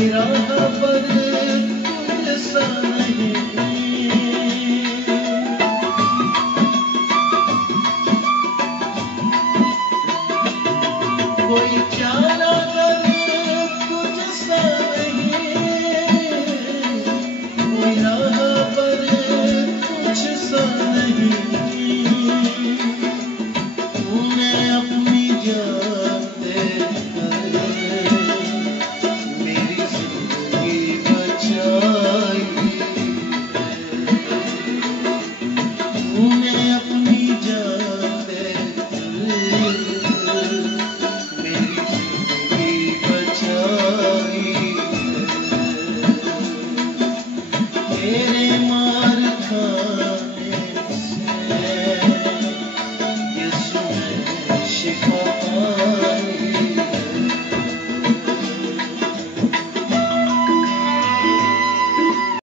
कोई राह पर तुझसा नहीं, कोई चारा कर तुझसा नहीं, कोई राह पर तुझसा नहीं। तूने अपनी जान